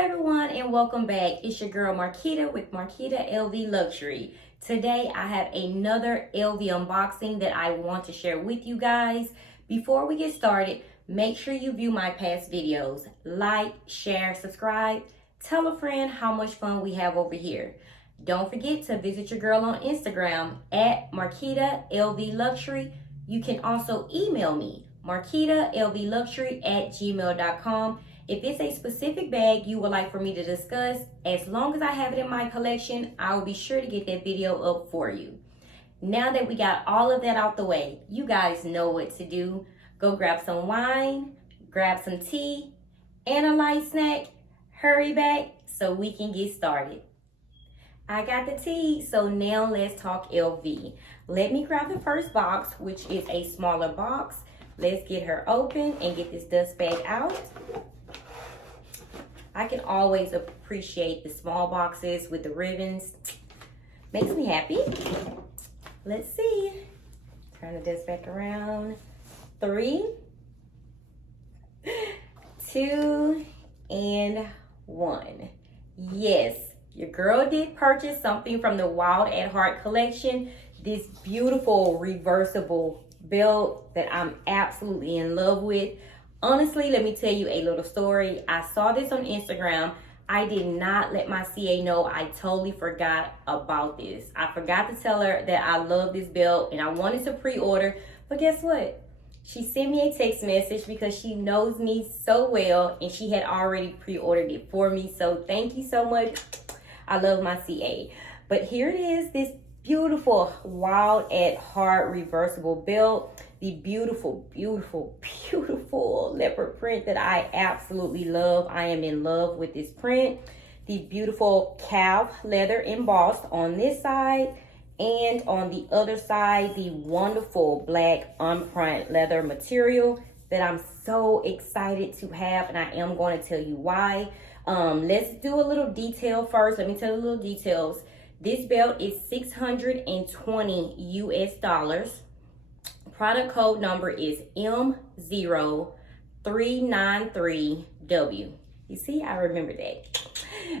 everyone, and welcome back. It's your girl Marquita with Marquitalvluxury. Today I have another LV unboxing that I want to share with you guys. Before we get started, make sure you view my past videos. Like, share, subscribe. Tell a friend how much fun we have over here. Don't forget to visit your girl on Instagram at Marquitalvluxury. You can also email me, marquitalvluxury@gmail.com. If it's a specific bag you would like for me to discuss, as long as I have it in my collection, I will be sure to get that video up for you. Now that we got all of that out the way, you guys know what to do. Go grab some wine, grab some tea, and a light snack. Hurry back so we can get started. I got the tea, so now let's talk LV. Let me grab the first box, which is a smaller box. Let's get her open and get this dust bag out. I can always appreciate the small boxes with the ribbons. Makes me happy. Let's see. Turn the dust back around. 3, 2, and 1. Yes, your girl did purchase something from the Wild at Heart collection. This beautiful reversible belt that I'm absolutely in love with. Honestly, let me tell you a little story. I saw this on Instagram. I did not let my CA know. I totally forgot about this. I forgot to tell her that I love this belt and I wanted to pre-order. But guess what? She sent me a text message because she knows me so well and she had already pre-ordered it for me. So thank you so much. I love my CA. But here it is, this beautiful Wild at Heart reversible belt. The beautiful, beautiful, beautiful leopard print that I absolutely love. I am in love with this print. The beautiful calf leather embossed on this side, and on the other side, the wonderful black unprint leather material that I'm so excited to have, and I am going to tell you why. Let's do a little detail first. Let me tell you the little details. This belt is $620 US. Product code number is M0393W. You see, I remember that.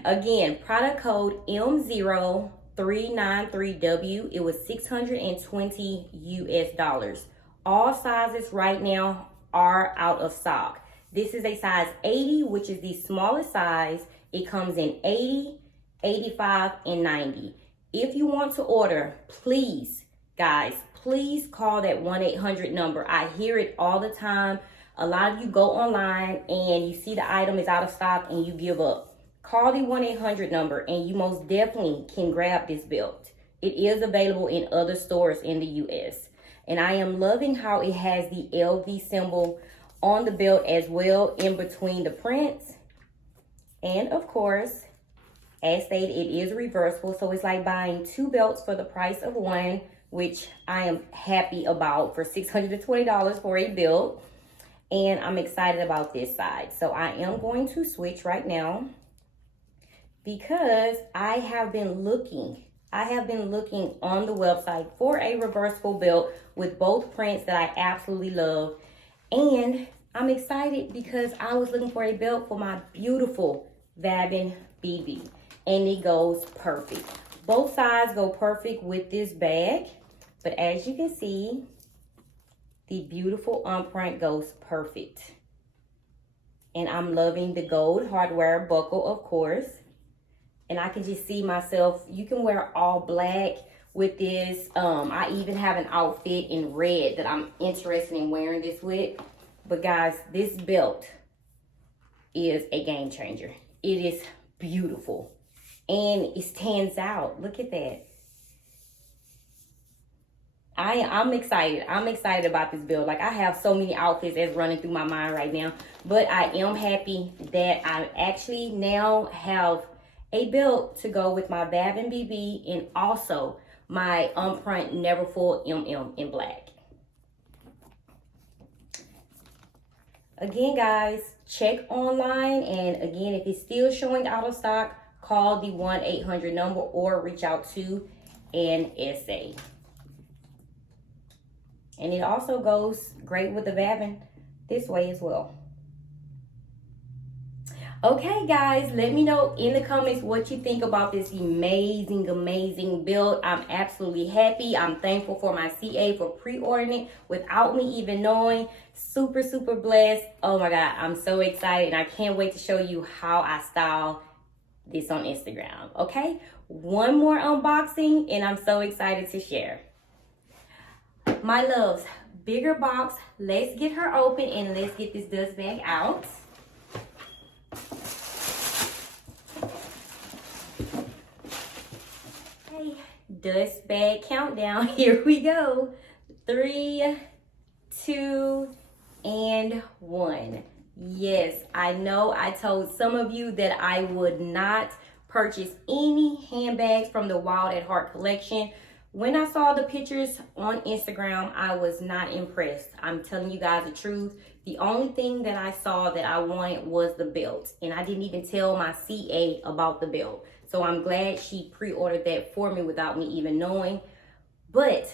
Again, product code M0393W. It was $620 US. All sizes right now are out of stock. This is a size 80, which is the smallest size. It comes in 80, 85, and 90. If you want to order, please, guys, please call that 1-800 number. I hear it all the time. A lot of you go online and you see the item is out of stock and you give up. Call the 1-800 number and you most definitely can grab this belt. It is available in other stores in the US. And I am loving how it has the LV symbol on the belt as well in between the prints. And of course, as stated, it is reversible. So it's like buying 2 belts for the price of 1, which I am happy about for $620 for a belt. And I'm excited about this side. So I am going to switch right now because I have been looking on the website for a reversible belt with both prints that I absolutely love. And I'm excited because I was looking for a belt for my beautiful VUITTON BB. And it goes perfect. Both sides go perfect with this bag. But as you can see, the beautiful unprint goes perfect. And I'm loving the gold hardware buckle, of course. And I can just see myself, you can wear all black with this. I even have an outfit in red that I'm interested in wearing this with. But guys, this belt is a game changer. It is beautiful. And it stands out. Look at that. I'm excited. I'm excited about this build. Like, I have so many outfits that's running through my mind right now. But I am happy that I actually now have a belt to go with my VUITTON BB and also my unprint Neverfull MM in black. Again, guys, check online. And again, if it's still showing out of stock, call the 1-800 number or reach out to NSA. And it also goes great with the VUITTON this way as well. Okay, guys, let me know in the comments what you think about this amazing build. I'm absolutely happy. I'm thankful for my CA for pre-ordering it without me even knowing. Super blessed. Oh my God, I'm so excited, and I can't wait to show you how I style this on Instagram. Okay, one more unboxing, and I'm so excited to share. My loves, bigger box. Let's get her open, and let's get this dust bag out. Dust bag countdown. Here we go. 3, 2, and 1. Yes, I know I told some of you that I would not purchase any handbags from the Wild at Heart collection. When I saw the pictures on Instagram, I was not impressed. I'm telling you guys the truth. The only thing that I saw that I wanted was the belt, and I didn't even tell my CA about the belt. So I'm glad she pre-ordered that for me without me even knowing. But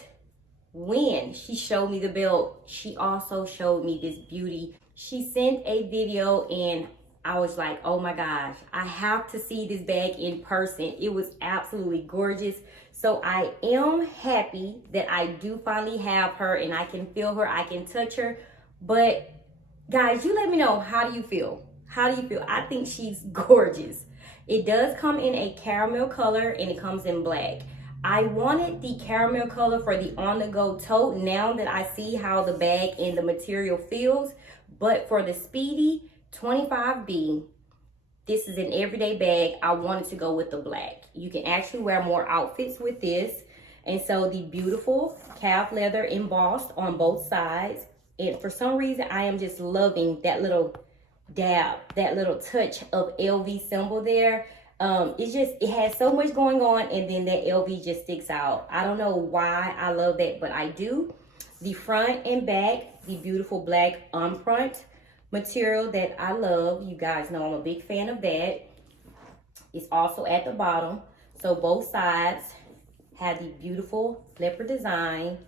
when she showed me the belt, she also showed me this beauty. She sent a video, and I was like, oh my gosh, I have to see this bag in person. It was absolutely gorgeous. So I am happy that I do finally have her, and I can feel her, I can touch her. But guys, you let me know, how do you feel? How do you feel? I think she's gorgeous. It does come in a caramel color, and it comes in black. I wanted the caramel color for the on-the-go tote now that I see how the bag and the material feels. But for the Speedy 25B, this is an everyday bag. I wanted to go with the black. You can actually wear more outfits with this. And so the beautiful calf leather embossed on both sides. And for some reason, I am just loving that little dab, that little touch of LV symbol there. It has so much going on, and then that LV just sticks out. I don't know why I love that, but I do. The front and back, the beautiful black front material that I love. You guys know I'm a big fan of that. It's also at the bottom. So both sides have the beautiful leopard design.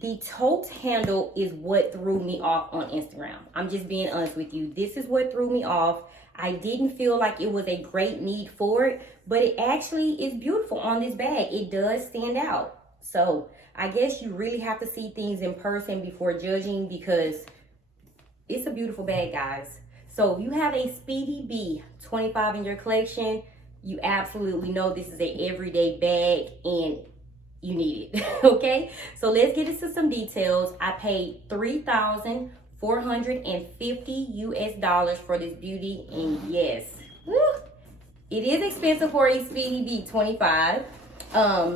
The tote handle is what threw me off on Instagram. I'm just being honest with you. This is what threw me off. I didn't feel like it was a great need for it, but it actually is beautiful on this bag. It does stand out. So I guess you really have to see things in person before judging, because it's a beautiful bag, guys. So if you have a Speedy B 25 in your collection, you absolutely know this is an everyday bag, and you need it. Okay, so let's get into some details. I paid $3,450 for this beauty, and yes, it is expensive for a Speedy B 25.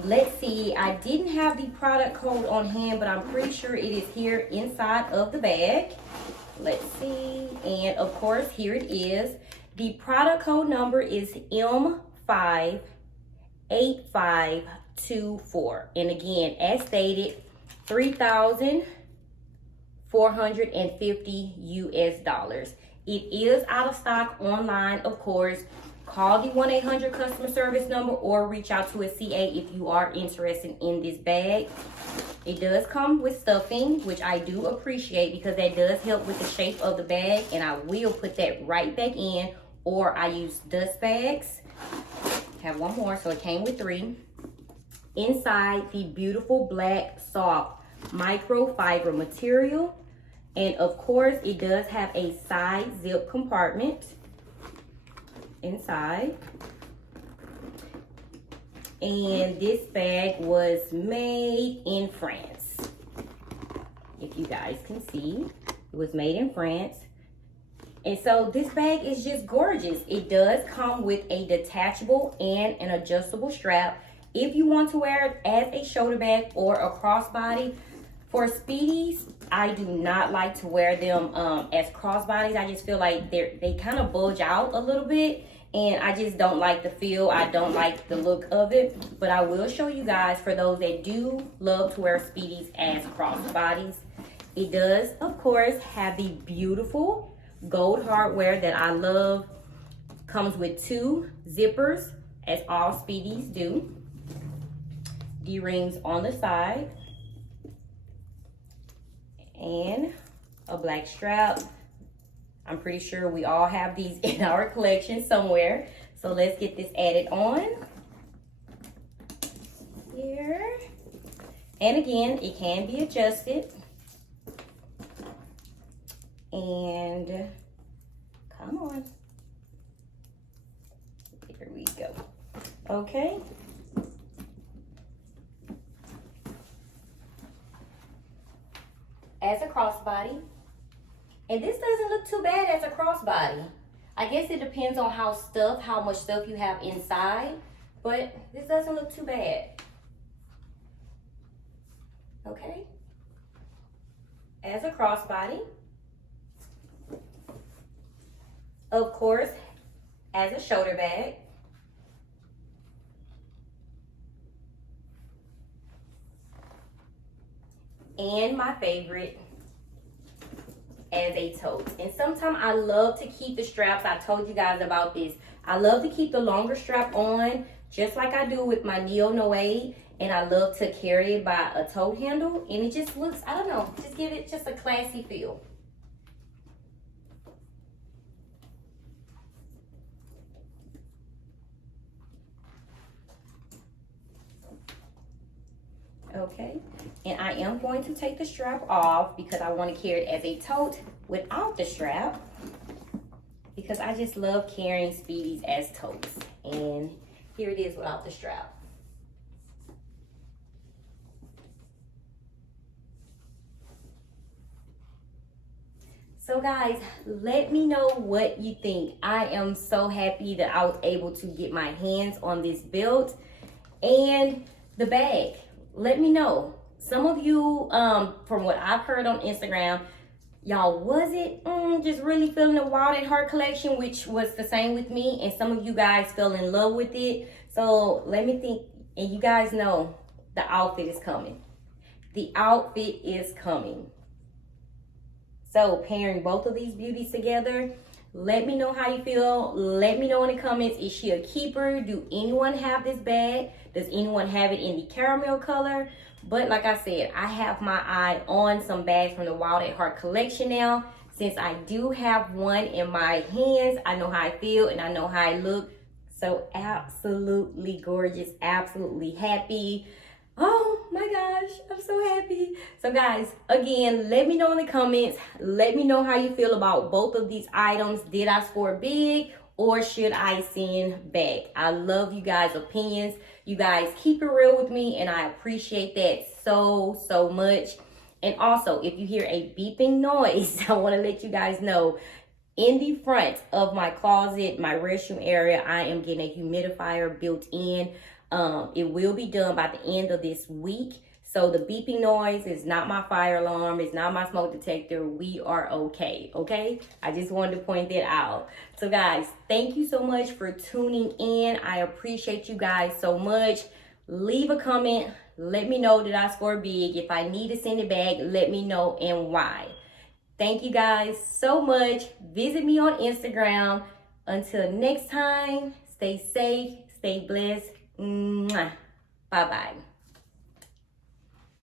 Let's see, I didn't have the product code on hand, but I'm pretty sure it is here inside of the bag. Let's see, and of course here it is. The product code number is M58524, and again, as stated, $3,450. It is out of stock online, of course. Call the 1-800 customer service number or reach out to a CA if you are interested in this bag. It does come with stuffing, which I do appreciate, because that does help with the shape of the bag, and I will put that right back in, or I use dust bags. Have one more, so it came with 3. Inside, the beautiful black soft microfiber material, and of course it does have a side zip compartment inside. And this bag was made in France. If you guys can see, it was made in France. And so this bag is just gorgeous. It does come with a detachable and an adjustable strap if you want to wear it as a shoulder bag or a crossbody. For Speedies, I do not like to wear them as crossbodies. I just feel like they kind of bulge out a little bit, and I just don't like the feel. I don't like the look of it. But I will show you guys, for those that do love to wear Speedies as crossbodies. It does, of course, have the beautiful gold hardware that I love. Comes with 2 zippers, as all Speedies do. D-rings on the side, and a black strap. I'm pretty sure we all have these in our collection somewhere. So let's get this added on here. And again, it can be adjusted. And come on. Here we go. Okay. As a crossbody. And this doesn't look too bad as a crossbody. I guess it depends on how much stuff you have inside, but this doesn't look too bad. Okay. As a crossbody. Of course, as a shoulder bag. And my favorite, as a tote. And sometimes I love to keep the straps. I told you guys about this. I love to keep the longer strap on, just like I do with my Neo Noe. And I love to carry it by a tote handle. And it just looks, I don't know, just give it just a classy feel. Okay, and I am going to take the strap off because I want to carry it as a tote without the strap, because I just love carrying Speedies as totes. And here it is without the strap. So guys, let me know what you think. I am so happy that I was able to get my hands on this belt and the bag. Let me know. Some of you, from what I've heard on Instagram, y'all wasn't just really feeling the Wild at Heart collection, which was the same with me. And some of you guys fell in love with it. So let me think, and you guys know the outfit is coming. The outfit is coming. So pairing both of these beauties together, let me know how you feel. Let me know in the comments, is she a keeper? Do anyone have this bag? Does anyone have it in the caramel color? But like I said, I have my eye on some bags from the Wild at Heart collection now. Since I do have one in my hands, I know how I feel and I know how I look. So absolutely gorgeous, absolutely happy. Oh my gosh, I'm so happy. So guys, again, let me know in the comments. Let me know how you feel about both of these items. Did I score big or should I send back? I love you guys' opinions. You guys keep it real with me and I appreciate that so much. And also, if you hear a beeping noise, I want to let you guys know, in the front of my closet, my restroom area, I am getting a humidifier built in. It will be done by the end of this week. So the beeping noise is not my fire alarm. It's not my smoke detector. We are okay, okay? I just wanted to point that out. So guys, thank you so much for tuning in. I appreciate you guys so much. Leave a comment. Let me know that I scored big. If I need to send it back, let me know and why. Thank you guys so much. Visit me on Instagram. Until next time, stay safe, stay blessed. Bye-bye.